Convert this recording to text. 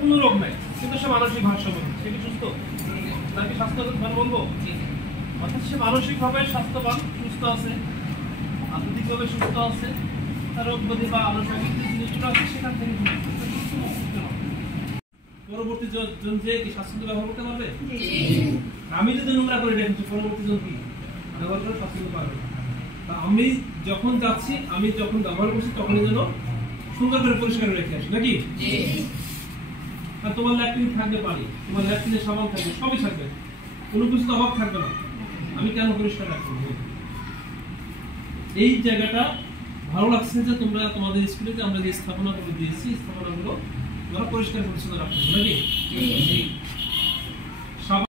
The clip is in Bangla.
কোনো রোগ নাই, কিন্তু সে মানসিক ভারসাম্য, সে কি সুস্থ নাকি স্বাস্থ্যবান বলবো? অর্থাৎ সে মানসিকভাবে স্বাস্থ্যবান, সুস্থ আছে, আধ্যাত্মিকভাবে সুস্থ আছে, তার রোগ ব্যাধি বা আনুষঙ্গিক যে জিনিসগুলো আছে সেখান থেকে পরবর্তী জন যে কি স্বাস্থ্য ব্যবহার করতে পারবে? আমি যদি নোংরা করে রেখেছি, পরবর্তী জন কি ব্যবহার করে স্বাস্থ্য পারবে? আমি যখন যাচ্ছি, আমি যখন ব্যবহার করছি, তখনই যেন সুন্দর করে পরিষ্কার রেখে আসি, নাকি? আর তোমার ল্যাট্রিন থাকবে পানি, তোমার ল্যাট্রিনের সাবান থাকবে, সবই থাকবে, কোনো কিছু অভাব থাকবে না। আমি কেন পরিষ্কার রাখবো? এই জায়গাটা ভালো লাগছে যে তোমরা তোমাদের স্কুলে যে আমরা যে স্থাপনাগুলো দিয়েছি, স্থাপনাগুলো তোমরা পরিষ্কার পরিচ্ছন্ন রাখছো, নাকি?